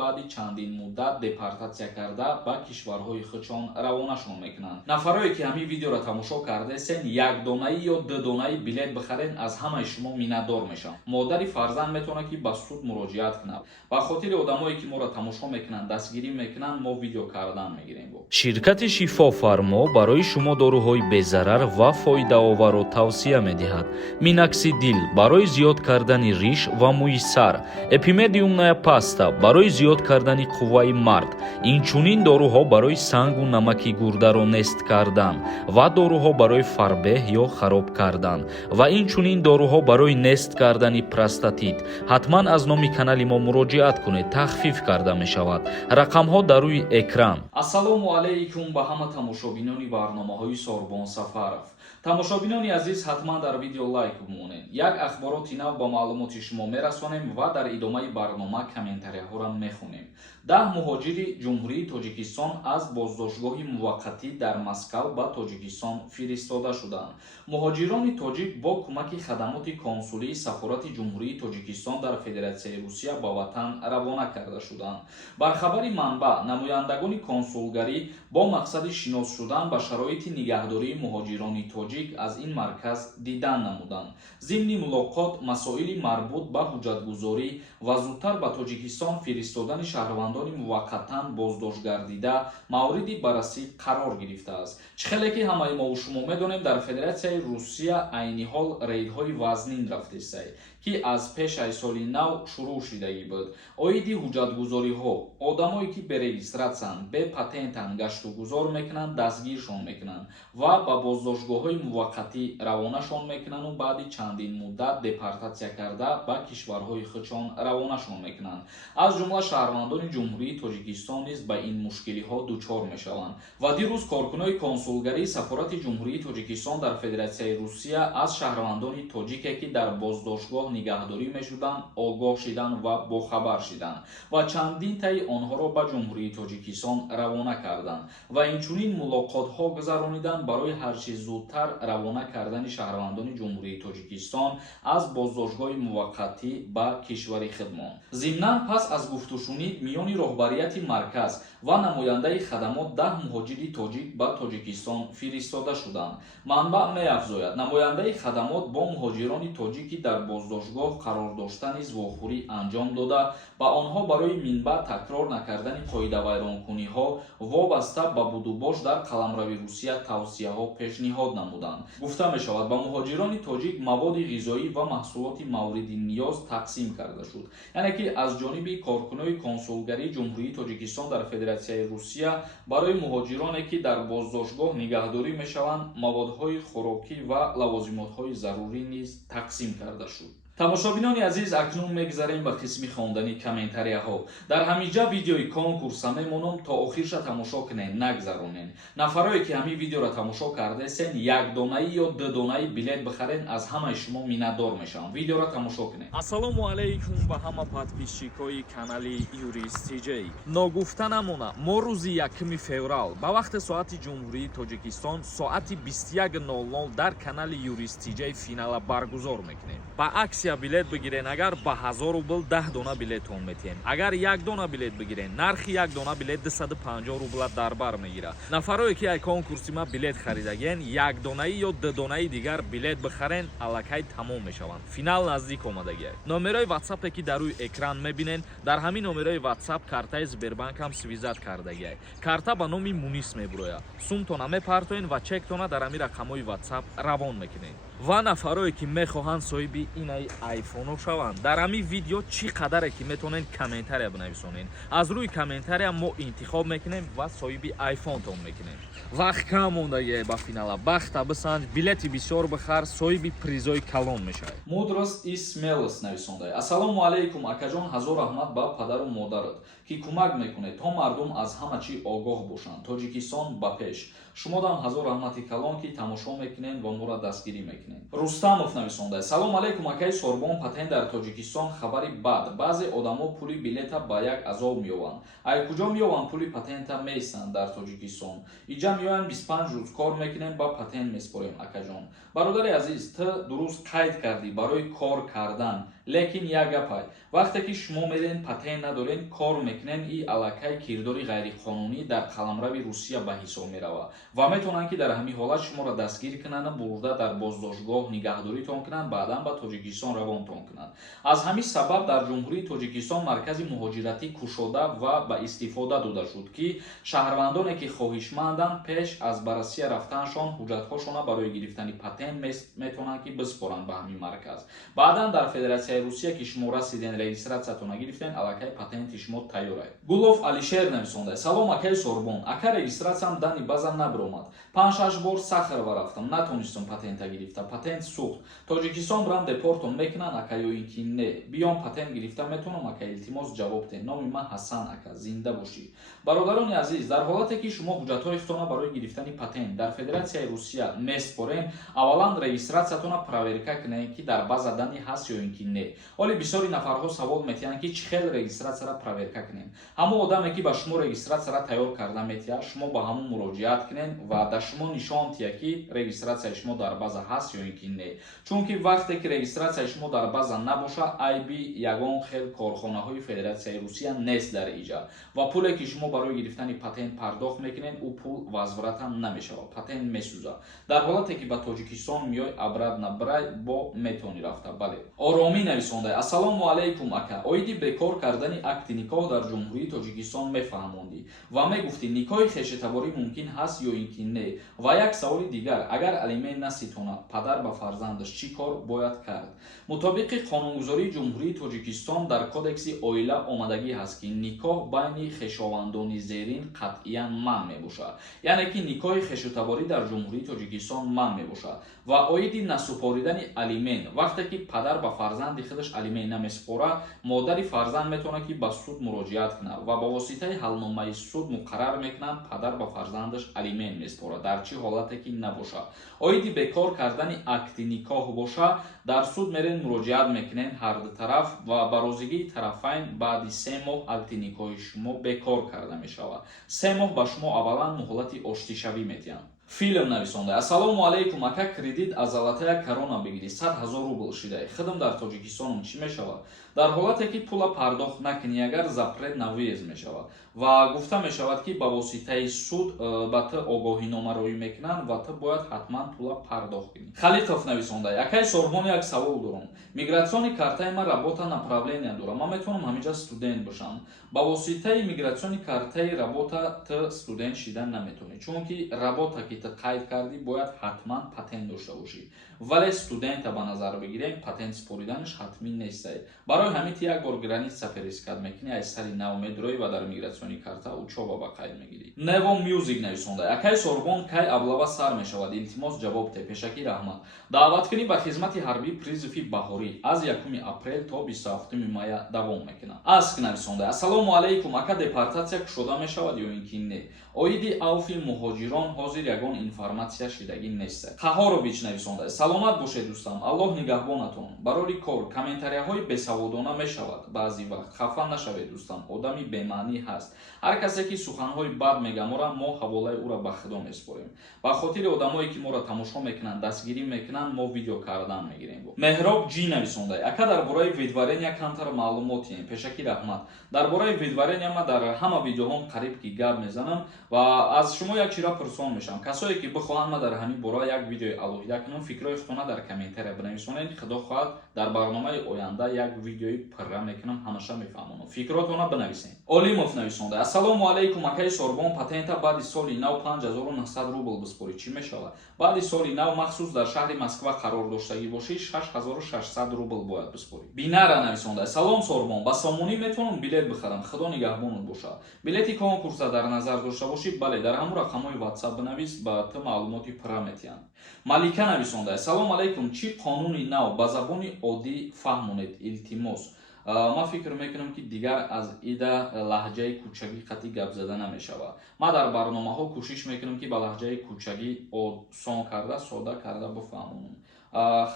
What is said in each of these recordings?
баъди чандин муддат депортатсия карда ба кишварҳои худшон равонашон мекунанд. нафароне ки ҳамин видеоро тамошо кардесен, якдонаи ё дудонаи билет бихарен, аз ҳамаи шумо миннатдор мешавам. модари фарзанд метавонад ки ба суд муроҷиат кунад. ба хотири одамое ки моро тамошо мекунанд, дастгирӣ мекунанд, мо видео кардан мегирем. ширкати шифофармо барои шумо доруҳои безарар ва фоидаоверро тавсия медиҳад. миноксидил барои зиёд кардани риш ва мӯи сар, эпимедиумная паста барои зиёд кардани қувваи мард, инчунин доруҳо барои сангу намаки гурдаро нест кардан ва доруҳо барои фарбеҳ ё хароб кардан ва инчунин доруҳо барои нест кардани простатит. ҳатман аз номи канали мо муроҷиат кунед, тахфиф карда мешавад. рақамҳо дар рӯи экран. ассалому алайкум ба ҳама тамошобинони барномаҳои Сорбон Сафаров. тамошобинони азиз, ҳатман дар видео лайк бимонед. як ахбороти нав ба маълумоти шумо мерасонем ва дар идомаи барнома комментарияҳоро мехонем. 10 муҳоҷири ҷумҳурии Тоҷикистон аз боздоштгоҳи муваққатӣ дар Москав ба Тоҷикистон фиристода шуданд. муҳоҷирони тоҷик бо кӯмаки хадамоти консулии сафорати ҷумҳурии Тоҷикистон дар Федератсияи Русия ба ватан равона карда шуданд. бар хабари манбаъ, намояндагони консулгарӣ бо мақсади шинос шудан ба шароити нигаҳдории муҳоҷирони тоҷик аз ин марказ дидан намуданд. зимни мулоқот, масоили марбут ба ҳуҷҷатгузорӣ ва зудтар ба Тоҷикистон фиристодани шаҳрвандони муваққатан боздоштгардида мавриди баррасӣ қарор гирифтааст. чихеле ки ҳамаи мову шумо медонем, дар Федератсияи Русия айни ҳол рейдҳои вазнин рафтесай, ки аз пешаи соли нав шурӯъ шудагӣ буд. оиди ҳуҷҷатгузориҳо, одамое ки берегистратсиянд, бе патентанд гашту гузор мекунанд, дастгиршон мекунанд ва ба боздоштгоҳҳои муваққатӣ равонашон мекунанд ва баъди чандин муддат депортатсия карда ба кишварҳои худшон равонашон мекунанд. аз ҷумла шаҳрвандони ҷумҳурии Тоҷикистон низ ба ин мушкилиҳо дучор мешаванд. ва дирӯз коркунои консулгарии сафорати ҷумҳурии Тоҷикистон дар Федератсияи Русия аз шаҳрвандони тоҷике ки дар боздоштгоҳ нигаҳдорӣ мешуданд огоҳ шиданд ва бохабар шиданд ва чандин таи онҳоро ба ҷумҳурии Тоҷикистон равона карданд ва инчунин мулоқотҳо гузарониданд барои ҳарчи зудтар равона кардани шаҳрвандони ҷумҳурии Тоҷикистон аз боздоштгоҳи муваққатӣ ба кишвари худмон. зимнан пас аз гуфтушунид миёни роҳбарияти марказ ва намояндаи хадамот 10 муҳоҷири тоҷик ба Тоҷикистон фиристода шуданд. манбаъ меафзояд, намояндаи хадамот бо муҳоҷирони тоҷики дар боздоштгоҳ қарор доштан низ вохӯрӣ анҷом дода, ба онҳо барои минбаъ такрор накардани қоидавайронкуниҳо вобаста ба будубош дар қаламрави Русия тавсияҳо пешниҳод намуданд. гуфта мешавад, ба муҳоҷирони тоҷик маводи ғизоӣ ва маҳсулоти мавриди ниёз тақсим карда шуд. яъне ки аз ҷониби коркунои консулгарии ҷумҳурии Тоҷикистон дар Федератсияи Русия барои муҳоҷироне ки дар боздоштгоҳ нигаҳдорӣ мешаванд, маводҳои хӯрокӣ ва лавозимотҳои зарурӣ низ тақсим карда шуд. тамошобинони азиз, акнун мегзарем ба қисми хондани комментарияҳо. дар ҳаминҷа видеои конкурса мемонам, то охирша тамошо кунед, нагзаронен. нафароне ки ҳамин видеоро тамошо кардесен, якдонаи ё дудонаи билет бихарен, аз ҳамаи шумо миннатдор мешавам. видеоро тамошо кунед. ассалому алайкум ба ҳама подписчикои канали Юрист TJ. ногуфта намона, мо рӯзи 1 феврал ба вақти соати ҷумҳурии Тоҷикистон соати 21:00 дар канали Юрист TJ финала баргузор мекунем. ба аксия билет бигирен, агар ба 1000 рубл 10 дона билетон метиҳем. агар 1 дона билет бигирен, нархи 1 дона билет 250 рубла дар бар мегирад. нафароне ки ай конкурси ма билет харидаген, 1 донаи ё 2 донаи дигар билет бихарен, аллакай тамом мешаванд. финал наздик омадагиай. номерои WhatsApp ки дар рӯи экран мебинен, дар ҳамин номерои WhatsApp картаи Сбербанкам свизат кардагиай. карта ба номи Мунис мебурояд. сумтона мепартоен ва чектона дар ҳамин рақамҳои WhatsApp равон мекунед. ва нафароне ки мехоҳанд соҳиби инай айфоно шаванд, дар ҳамин видео чӣ қадаре ки метавонед комментария бинависонед. аз рӯи комментария мо интихоб мекунем ва соҳиби айфонтон мекунем. вақт кам мондагиай ба финала. бахта бисанҷ, билети бисёр бихар, соҳиби призои калон мешавед. мудрост и смелост нависондай. ассалому алайкум акаҷон, ҳазор раҳмат ба падару модарат ки кӯмак мекунед то мардум аз ҳама чӣ огоҳ бошанд. Тоҷикистон ба пеш. шумодам ҳазор раҳмати калон ки тамошо мекунед ва моро дастгирӣ мекунед. рустамов нависондай. салом алайкум акаи Сорбон, патент дар Тоҷикистон хабари бад. баъзе одамо пули билета ба як азоб меёванд. ай куҷо меёванд пули патента меистанд дар Тоҷикистон. иҷа меоянд 25 рӯз кор мекунем ба патент меспорем акаҷон. бародари азиз, ту дуруст қайд кардӣ барои кор кардан, лекин як гапай вақте ки шумо мерен патент надорен кор мекунен и аллакай кирдори ғайриқонунӣ дар қаламрави Русия ба ҳисоб меравад ва метавонанд ки дар ҳамин ҳолат шуморо дастгир кунанд, бурда дар боздоштгоҳ нигаҳдоритон кунанд, баъдан ба Тоҷикистон равонтон кунанд. аз ҳамин сабаб дар ҷумҳурии Тоҷикистон маркази муҳоҷиратӣ кушода ва ба истифода дода шуд ки шаҳрвандоне ки хоҳишманданд пеш аз баррасия рафтанашон ҳуҷҷатҳошона барои гирифтани патент метавонанд ки биспоранд ба ҳамин марказ. баъдан дар Федератсияи Русия ки шумо расиден регистратсиятона гирифтен, аллакай патенти шумо тайёр аст. Гулов Алишер нависонда: салом акаи Сорбон, ака регистратсиям дани база набиромад. 5-6 бор сахарова рафтам, натонистам патента гирифта, патент сӯхт. Тоҷикистон брам депортон мекунанд ака ё ин ки не? Биём патент гирифта метавонам ака? Илтимос ҷавоб ден. Номи ман Ҳасан ака, зинда бошӣ. Бародарони азиз, дар ҳолате ки шумо ҳуҷҷатҳоятона барои гирифтани патент дар Федератсияи Русия меспорен, аввалан регистратсиятона проверка кунед ки дар база дани ҳаст ё ин ки не. оли бисёри нафарҳо савол метиҳанд ки чӣ хел регистратсияро проверка кунем. ҳамон одаме ки ба шумо регистратсияро тайёр карда метиҳад, шумо ба ҳамон муроҷиат кунед ва дар шумо нишон диҳад ки регистратсияи шумо дар база ҳаст ё ин ки не. чунки вақте ки регистратсияи шумо дар база набоша, айби ягон хел корхонаҳои Федератсияи Русия нест дар иҷа ва пуле ки шумо барои гирифтани патент пардохт мекунед, ӯ пул возвратам намешавад, патент месӯзад. дар ҳолате ки ба Тоҷикистон миёй обратно брай бо метавонӣ рафта. бале. Оромӣ нависонда: ассалому алайкум ака, оиди бекор кардани акти никоҳ дар ҷумҳурии Тоҷикистон мефаҳмондӣ ва мегуфтӣ никоҳи хешетаворӣ мумкин ҳаст ё ин ки не. ва як саволи дигар: агар алимент наситонад, падар ба фарзандаш чӣ кор бояд кард? мутобиқи қонунгузории ҷумҳурии Тоҷикистон дар кодекси оила омадагӣ ҳаст ки никоҳ байни хешовандони зерин қатъиян манъ мебошад. яъне ки никоҳи хешотаворӣ дар ҷумҳурии Тоҷикистон манъ мебошад ва оиди насупоридани алимент, вақте ки падар ба фарзанди худаш алимент намеспорад, модари фарзанд метавонад ки ба суд муроҷиат кунад ва ба воситаи ҳалномаи суд муқаррар мекунанд падар ба фарзандаш алимент меспорад, дар чӣ ҳолате ки набошад. оиди бекор кардани акти никоҳ бошад, дар суд мерен муроҷиат мекунен ҳар ду тараф ва ба розигии тарафайн баъди 3 моҳ акти никоҳи шумо бекор карда мешавад. 3 моҳ ба шумо аввалан муҳлати оштишавӣ метиҳанд. филм нависонда: ассалому алайкум ака, кредит аз Золотая корона бигирӣ, 100 000 рубл шидай. худам дар Тоҷикистонам чӣ мешавад? дар ҳолате ки пула пардохт накунӣ, агар запрет на выезд мешавад ва гуфта мешавад ки ба воситаи суд ба ту огоҳиномароӣ мекунанд ва ту бояд ҳатман пула пардохт кунӣ. Халиқов нависонда: акаи Сорбон, як савол дорам. мигратсиони картаи ман работа направления дорам, ман метавонам ҳамиҷа студент бошам. ба воситаи мигратсиони картаи работа ту студент шида наметавонӣ, чунки работа ки ту қайд кардӣ бояд ҳатман патент дошта бошӣ. вале студента ба назар бигирем, патент спориданаш ҳатмӣ нестай. барои ҳамин ти як бор граница перескад мекунӣ, аз сари нав медроӣ ва дар мигратсиони карта учоба ба қайд мегирӣ. Nevo Music нависонда: акаи Сорбон, кай аблава сар мешавад? Илтимос ҷавоб де. пешакӣ раҳмат. даъваткунӣ ба хизмати ҳарбӣ призифи баҳорӣ аз 1 апрел то 27 мая давом мекунад. аск нависонда: ассалому алайкум ака, депортатсия кушода мешавад ё ин ки не? оиди авфи муҳоҷирон ҳозир ягон информатсия шидагӣ нест. Қаҳорович нависонда: саломат бошед дӯстам, аллоҳ нигаҳбонатон. барори кор комментарияҳои бесаводона мешавад баъзи вақт. хафа нашавед дӯстам, одами бемаънӣ ҳаст. ҳар касе ки суханҳои бад мегаморад, мо ҳаволаи ӯро ба худо меспорем. ба хотири одамое ки моро тамошо мекунанд, дастгирӣ мекунанд, мо видео кардан мегирем. меҳроб ҷӣ нависонда: ака, дар бораи видварения камтар маълумотием. пешакӣ раҳмат. дар бораи видварения ма дар ҳама видеоҳом қариб ки гап мезанам ва аз шумо як чира пурсон мешам. касое ки бихоҳанд ма дар ҳамин бора як видеои алоҳида кунам, фикрҳои худтона дар комментария бинависонед. худо хоҳад дар барномаи оянда як видеои пурра мекунам, ҳамаша мефаҳмонам. фикротона бинависед. Олимов нависонда: ассалому алайкум акаи Сорбон, патента баъди соли нав 5900 рубл биспорӣ чӣ мешавад? баъди соли нав махсус дар шаҳри Москва қарор доштагӣ бошӣ, 6600 рубл бояд биспорӣ. Бинара нависонда: салом Сорбон, ба сомонӣ метавонам билет бихарам? худо нигаҳбонат бошад. билети конкурса дар назар дошта бошӣ, бале, дар ҳамон рақамҳои WhatsApp бинавис, ба ту маълумоти пурра метиҳанд. Малика нависонда: салом алайкум, чӣ қонуни нав ба забони оддӣ фаҳмонед? илтимос. ман фикр мекунам ки дигар аз ида лаҳҷаи кӯчагӣ қатъи гап зада намешавад. ман дар барномаҳо кӯшиш мекунам ки ба лаҳҷаи кӯчагӣ осон карда, сода карда бифаҳмонам.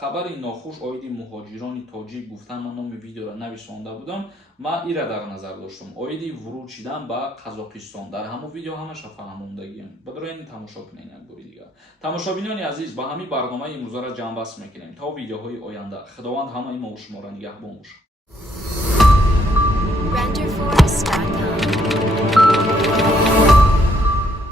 хабари нохуш оиди муҳоҷирони тоҷик гуфтан, ман номи видеоро нависонда будам, ман ира дар назар доштам. оиди вуруд шидан ба Қазоқистон. дар ҳамон видео ҳамаша фаҳмондагиам. бидроен тамошо кунед як бори дигар. тамошобинони азиз, ба ҳамин барномаи имрӯзара ҷамъбаст мекунем. То видеоҳои оянда. Худованд ҳамаи мо шуморо нигаҳбон бошад. renderforest.com